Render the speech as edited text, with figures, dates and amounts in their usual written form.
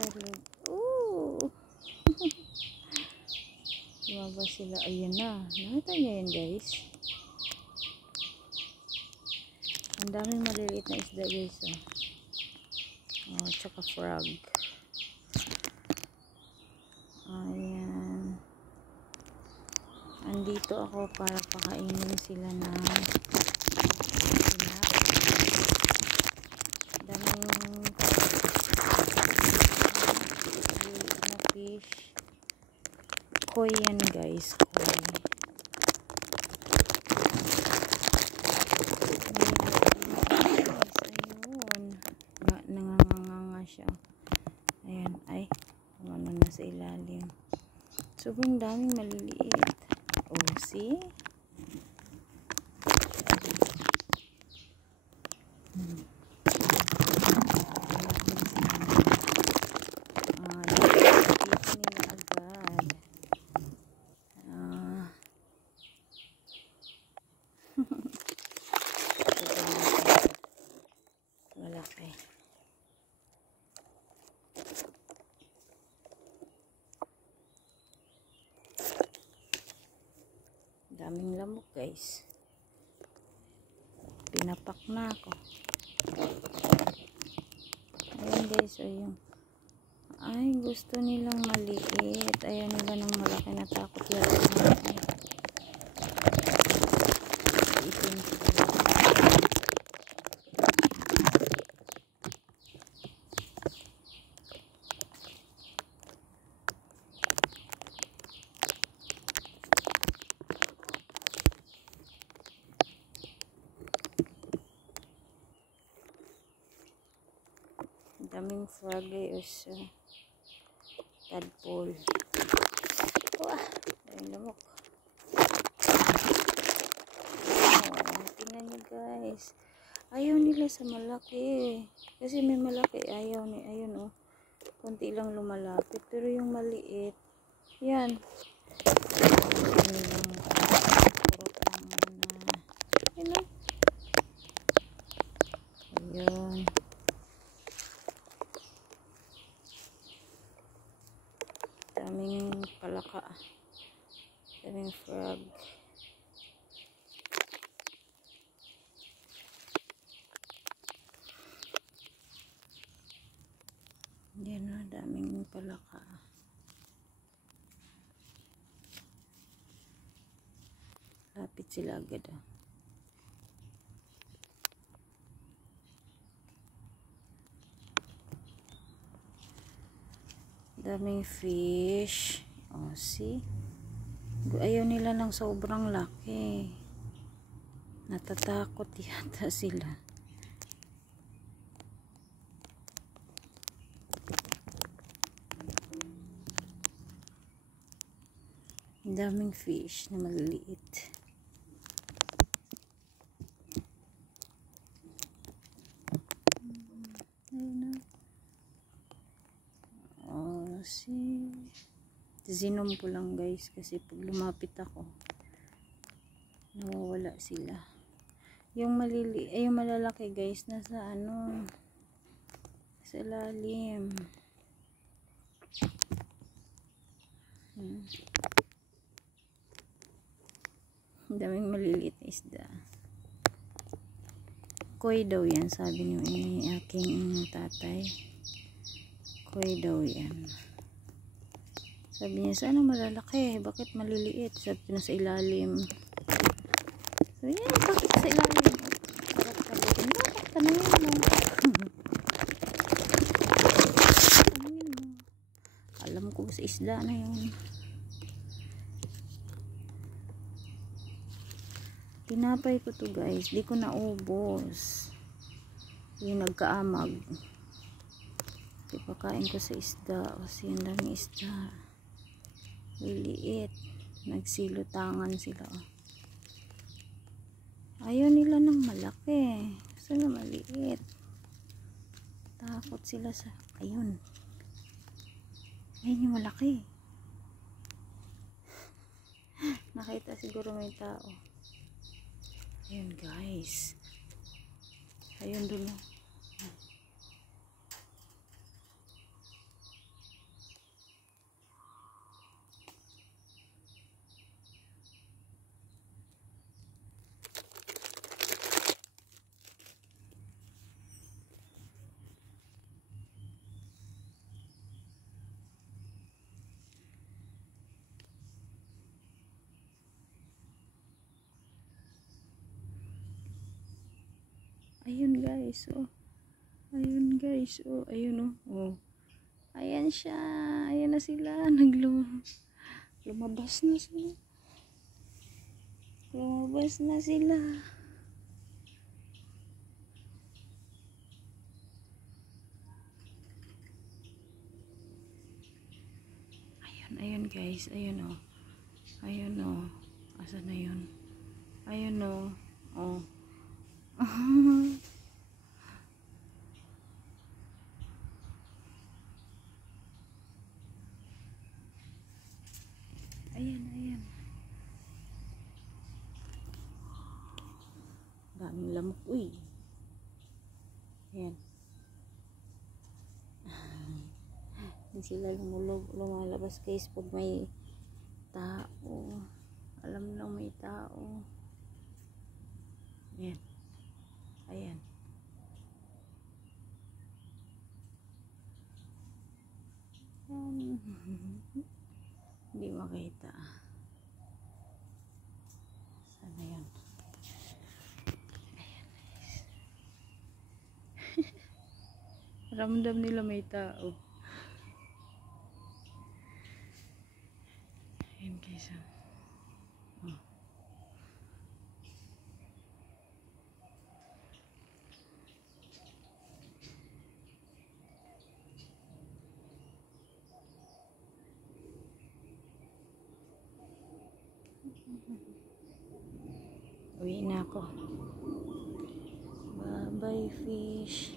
Salud. Ooh! Lumabas sila. Ayan na. Nakita niyo yan, guys. Ang daming maliliit na isda, guys. Oh, tsaka frog. Ayan. Andito ako para pakainin sila ng daming fish. Koi yan, guys. Koi. Ayun. Nanganganga siya. Ayan. Ay. Ano na sa ilalim. Sobrang daming maliliit. Oh, see? Malaki. Daming lamok, guys. Pinapak na ako. Ayun, guys. Ayun. Ay, gusto nilang maliit. Ayaw nila ng malaki. Natakot yata malaki. Itin sila. Daming frog, guys. Tadpole. Wah, daming lamok. Oh, tingnan nyo, guys. Ayaw nila sa malaki. Kasi may malaki. Ayaw ni. Ayun, oh. Kunti lang lumalapit. Pero yung maliit, yan. Ayun. Daming palaka. Daming frog. Yan na, daming palaka. Lapit sila agad, ah. Daming fish. Oh, see? Ayaw nila ng sobrang laki. Natatakot yata sila. Daming fish na maliliit. Ayun na. Oh, see? Zinom ko lang, guys, kasi pag lumapit ako, nawawala sila. Yung yung malalaki, guys, nasa ano, sa lalim. Daming maliliit na isda. Koi daw yan, sabi niyo aking tatay. Koi daw yan. Sabi niya, sana malalaki? Bakit maliliit? Sabi na sa ilalim. Sabi niya, bakit sa ilalim? Bakit tanungin mo? Tanungin mo. Alam ko sa isda na yun. Tinapay ko to, guys. Di ko naubos. Yung nagkaamag. Ipakain ko sa isda. Kasi yung daming isda. Liliit. Nagsilutangan sila. Ayaw nila ng malaki. Gusto na maliit. Takot sila sa... Ayun. Ayun yung malaki. Nakita siguro may tao. Ayun, guys. Ayun dun. Ayun guys, oh. Ayun guys, oh. Ayun, oh. Oh. Ayan siya. Ayan na sila. Lumabas na sila. Lumabas na sila. Ayun guys, ayun oh. Ayun oh. Asan na yun? Ayun oh. Oh. Ayan, ayan. Daming lamok. Uy. Ayan. Hindi sila lumalabas guys pag may tao. Alam lang may tao. Ayan. Ayan. Hindi makita. Sana yun. Ayan. Ramdam nila may tao. Ayan guys. Oh. Uwi na ako. Bye bye fish.